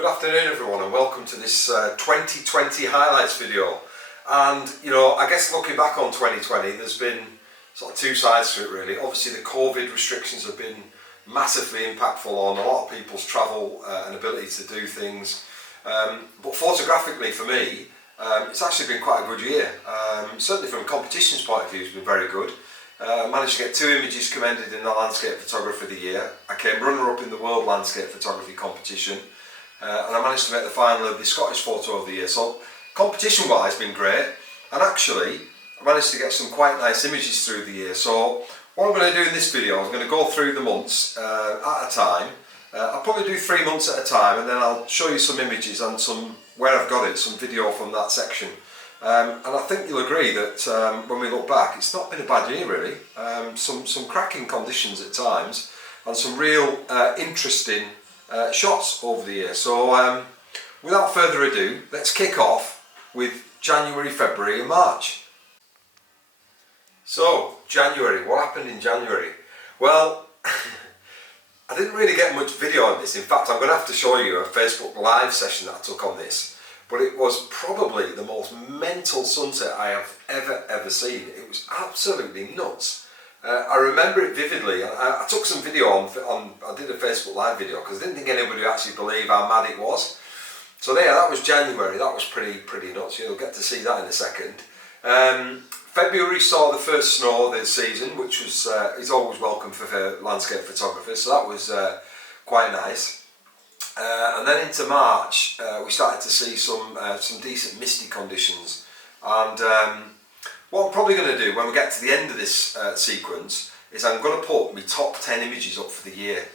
Good afternoon everyone and welcome to this 2020 highlights video. And you know, I guess looking back on 2020 there's been sort of two sides to it really. Obviously the COVID restrictions have been massively impactful on a lot of people's travel and ability to do things. But photographically for me, it's actually been quite a good year. Certainly from a competitions point of view it's been very good. I managed to get 2 images commended in the Landscape Photographer of the Year. I came runner-up in the World Landscape Photography competition. And I managed to make the final of the Scottish Photo of the Year. So competition-wise been great, and actually I managed to get some quite nice images through the year. So what I'm going to do in this video, I'm going to go through the months at a time. I'll probably do 3 months at a time, and then I'll show you some images and some, where I've got it, some video from that section. And I think you'll agree that when we look back, it's not been a bad year really. Some cracking conditions at times, and some real interesting shots over the year. So without further ado, let's kick off with January, February and March. So January, what happened in January? Well, I didn't really get much video on this. In fact, I'm going to have to show you a Facebook live session that I took on this, but it was probably the most mental sunset I have ever seen. It was absolutely nuts. I remember it vividly. I took some video I did a Facebook live video because I didn't think anybody would actually believe how mad it was. So there, that was January. That was pretty nuts. You'll get to see that in a second. February saw the first snow this season, which was is always welcome for landscape photographers. So that was quite nice. And then into March, we started to see some decent misty conditions. And what I'm probably going to do when we get to the end of this sequence is I'm going to put my top 10 images up for the year.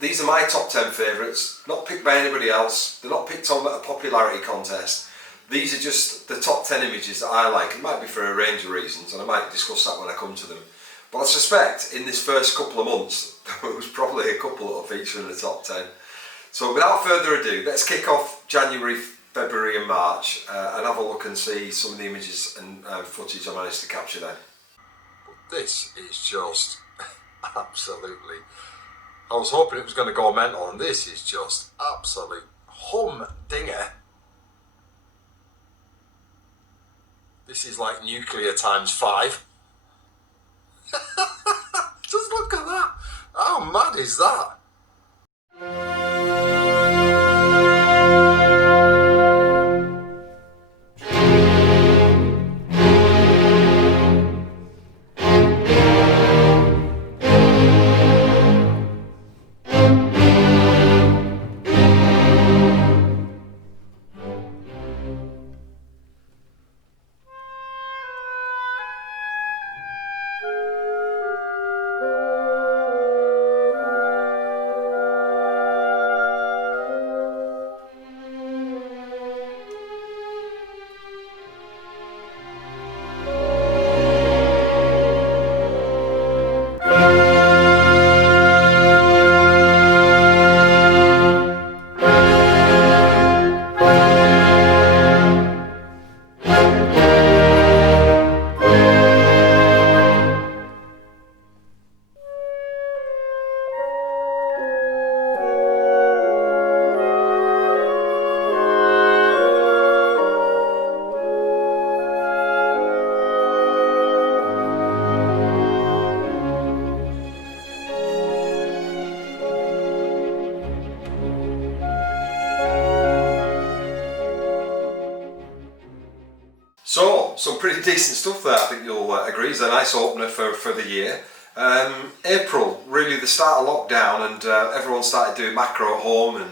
These are my top 10 favourites, not picked by anybody else. They're not picked on a popularity contest. These are just the top 10 images that I like. It might be for a range of reasons, and I might discuss that when I come to them. But I suspect in this first couple of months there was probably a couple that will feature in the top 10. So without further ado, let's kick off January, February and March and have a look and see some of the images and footage I managed to capture then. But this is just absolutely, I was hoping it was going to go mental, and this is just absolute humdinger. This is like nuclear times 5. Just look at that. How mad is that? So, some pretty decent stuff there, I think you'll agree. It's a nice opener for the year. April, really the start of lockdown, and everyone started doing macro at home, and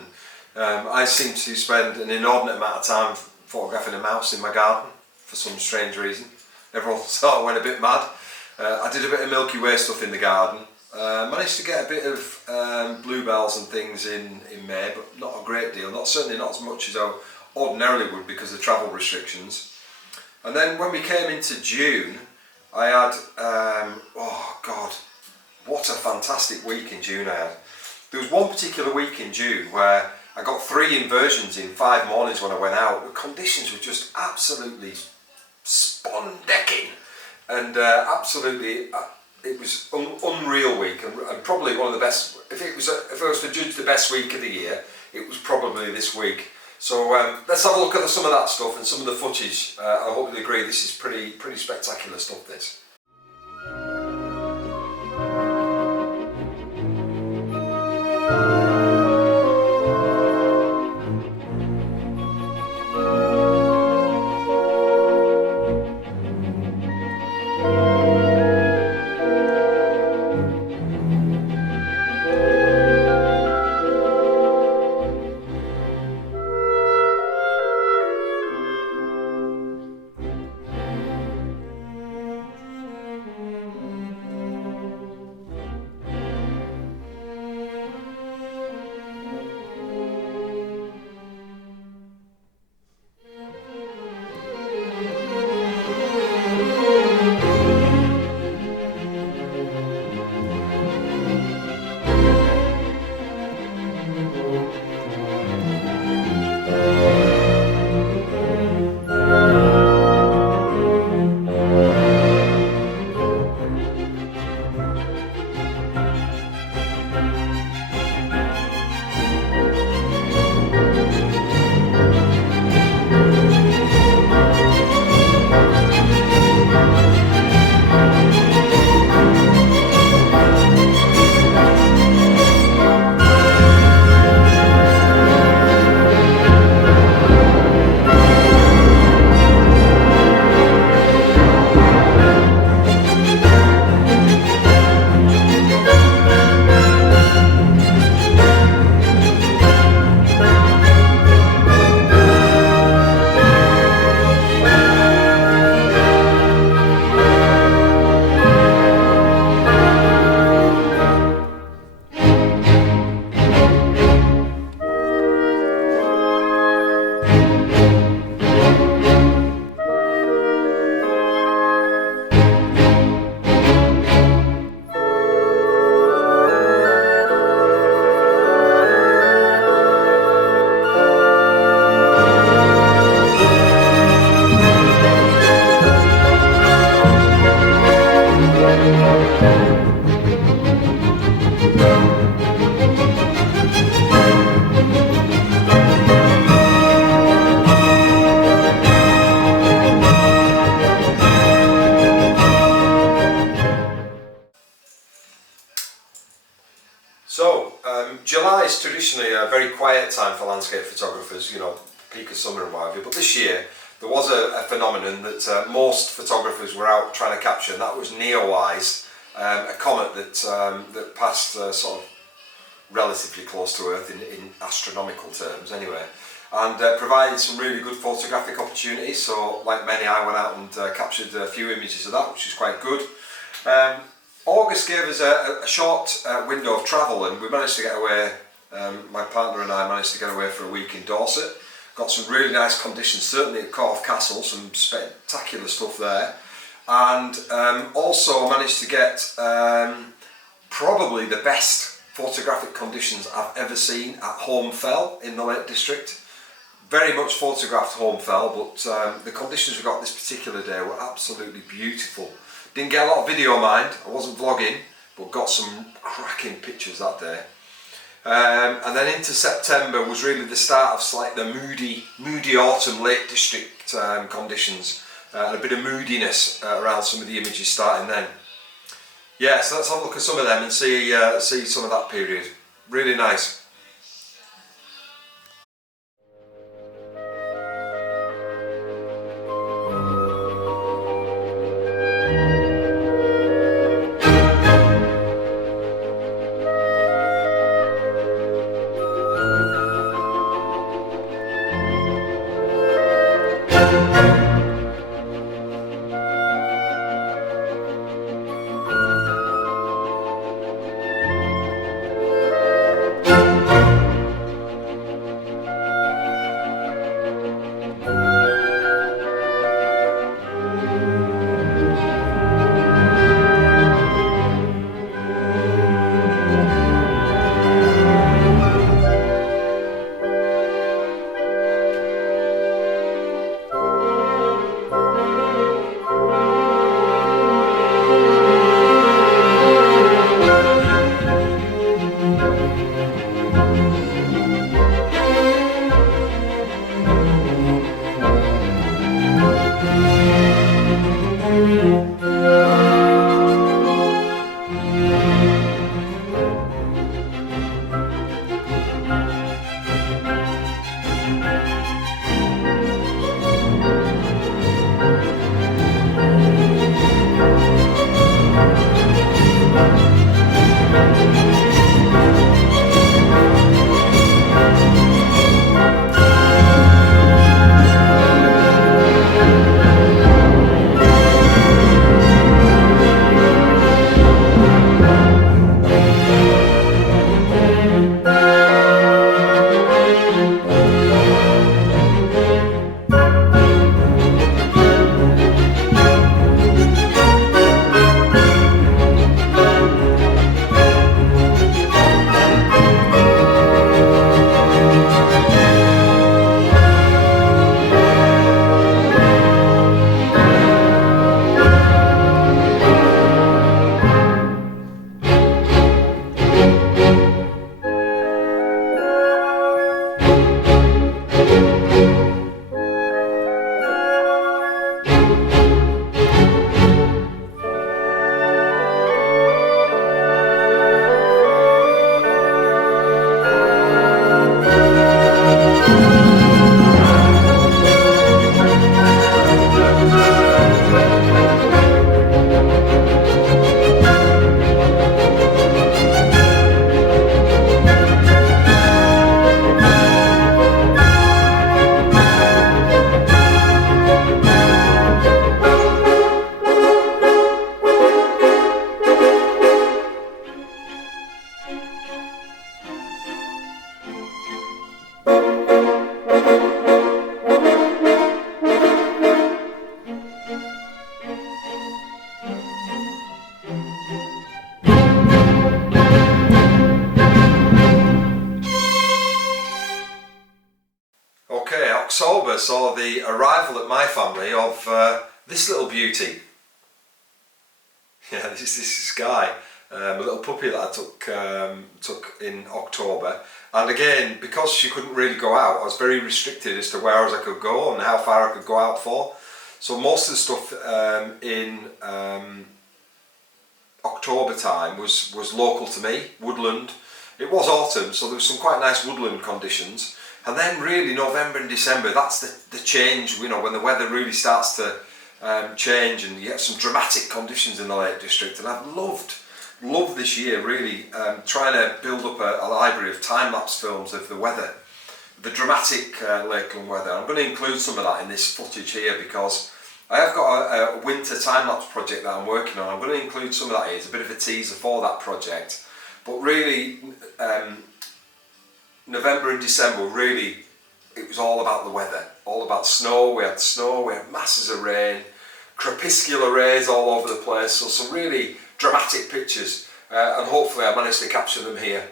I seemed to spend an inordinate amount of time photographing a mouse in my garden for some strange reason. Everyone sort of went a bit mad. I did a bit of Milky Way stuff in the garden. Managed to get a bit of bluebells and things in May, but not a great deal. Certainly not as much as I ordinarily would because of travel restrictions. And then when we came into June, I had, oh God, what a fantastic week in June I had. There was one particular week in June where I got 3 inversions in 5 mornings when I went out. The conditions were just absolutely spondecking, and absolutely, it was unreal week, and probably one of the best. If I was to judge the best week of the year, it was probably this week. So let's have a look at some of that stuff and some of the footage. I hope you'll agree this is pretty spectacular stuff, this. So, July is traditionally a very quiet time for landscape photographers, you know, peak of summer and what have you, but this year there was a phenomenon that most photographers were out trying to capture, and that was Neowise, a comet that passed sort of relatively close to Earth in astronomical terms anyway, and provided some really good photographic opportunities. So like many, I went out and captured a few images of that, which is quite good. August gave us a short window of travel, and we managed to get away, my partner and I managed to get away for a week in Dorset. Got some really nice conditions, certainly at Corfe Castle, some spectacular stuff there, and also managed to get probably the best photographic conditions I've ever seen at Home Fell in the Lake District. Very much photographed Home Fell, but the conditions we got this particular day were absolutely beautiful. Didn't get a lot of video mind, I wasn't vlogging, but got some cracking pictures that day. And then into September was really the start of like the moody autumn Lake District conditions, and a bit of moodiness around some of the images starting then. Yeah, so let's have a look at some of them and see some of that period. Really nice. October saw the arrival at my family of this little beauty. Yeah, this guy, a little puppy that I took in October. And again, because she couldn't really go out, I was very restricted as to where else I could go and how far I could go out for. So most of the stuff in October time was local to me, woodland. It was autumn, so there was some quite nice woodland conditions. And then really November and December, that's the change, you know, when the weather really starts to change and you get some dramatic conditions in the Lake District. And I've loved this year really trying to build up a library of time-lapse films of the weather, the dramatic Lakeland weather. I'm going to include some of that in this footage here because I have got a winter time-lapse project that I'm working on. I'm going to include some of that here as a bit of a teaser for that project. But really, November and December, really, it was all about the weather, all about snow. We had masses of rain, crepuscular rays all over the place, so some really dramatic pictures, and hopefully I managed to capture them here.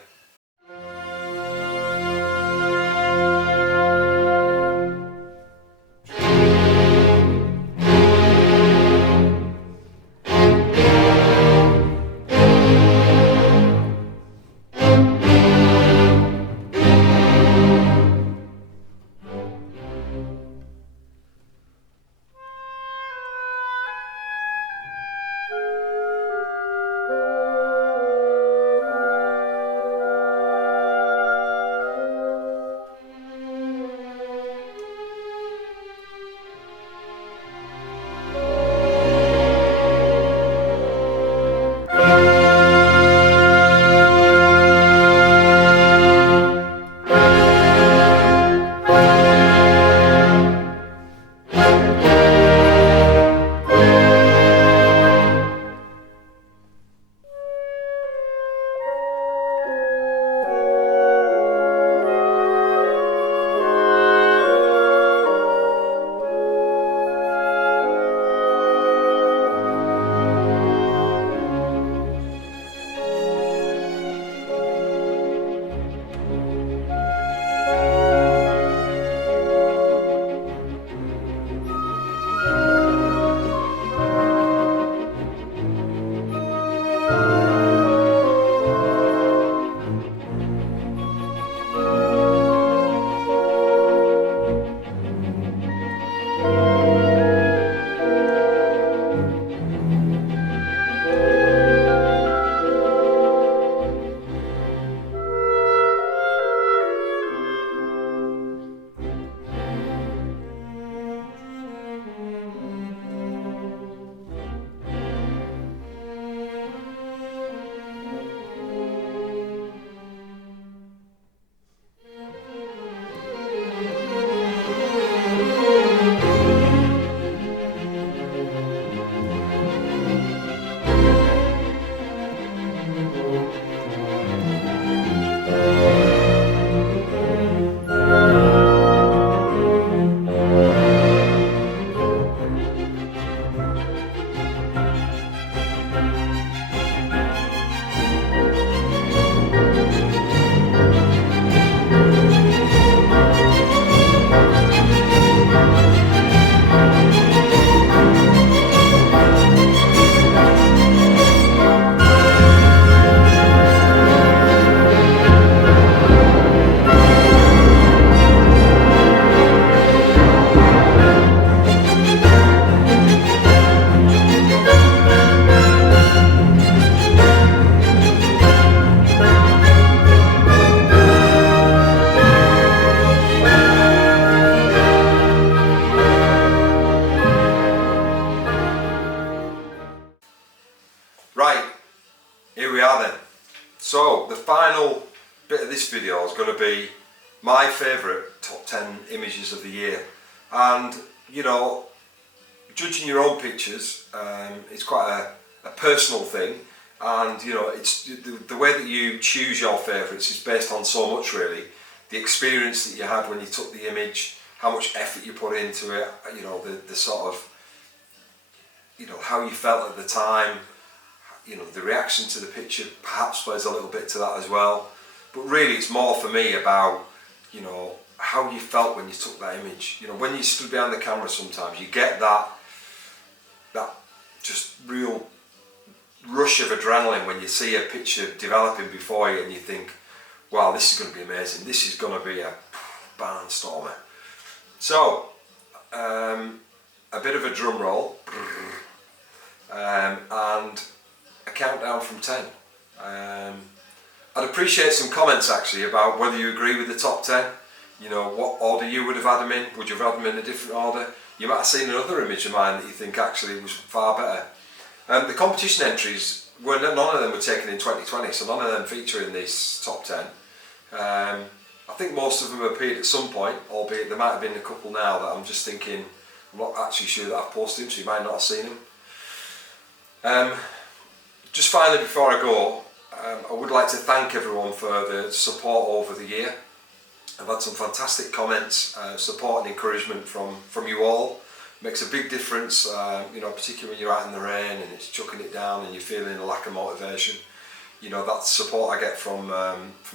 So the final bit of this video is going to be my favourite top 10 images of the year. And you know, judging your own pictures, it's quite a personal thing, and you know, it's the way that you choose your favourites is based on so much really. The experience that you had when you took the image, how much effort you put into it, you know, the sort of, you know, how you felt at the time, you know, the reaction to the picture perhaps plays a little bit to that as well. But really it's more for me about, you know, how you felt when you took that image. You know, when you stood behind the camera, sometimes you get that just real rush of adrenaline when you see a picture developing before you, and you think, wow, this is going to be amazing, this is going to be a barnstormer. So a bit of a drum roll, and a countdown from 10. I'd appreciate some comments actually about whether you agree with the top 10. You know, what order you would have had them in. Would you have had them in a different order? You might have seen another image of mine that you think actually was far better. The competition entries, none of them were taken in 2020, so none of them feature in this top 10. I think most of them appeared at some point, albeit there might have been a couple now that I'm just thinking, I'm not actually sure that I've posted them, so you might not have seen them. Just finally, before I go, I would like to thank everyone for the support over the year. I've had some fantastic comments, support and encouragement from you all. It makes a big difference, you know, particularly when you're out in the rain and it's chucking it down and you're feeling a lack of motivation. You know, that support I get from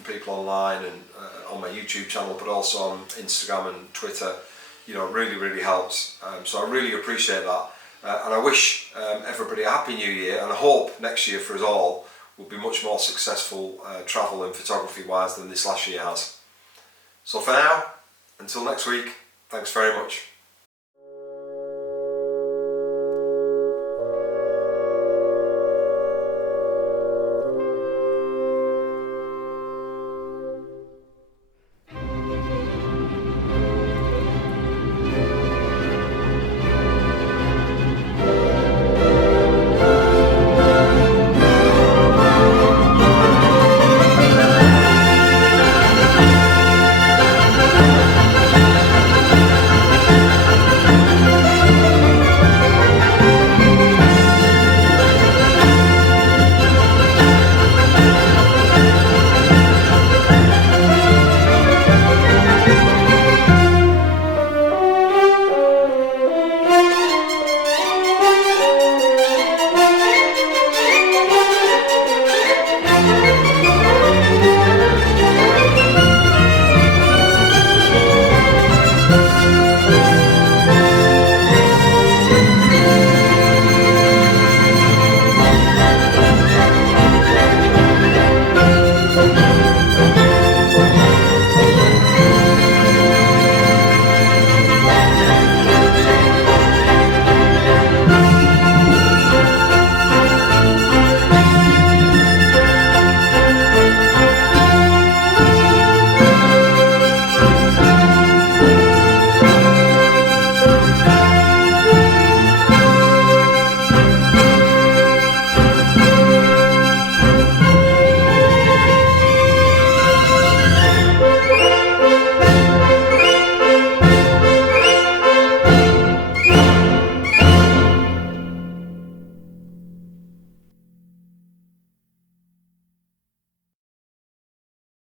people online and on my YouTube channel, but also on Instagram and Twitter, you know, really helps. So I really appreciate that. And I wish everybody a happy new year, and I hope next year for us all will be much more successful travel and photography wise than this last year has. So for now, until next week, thanks very much.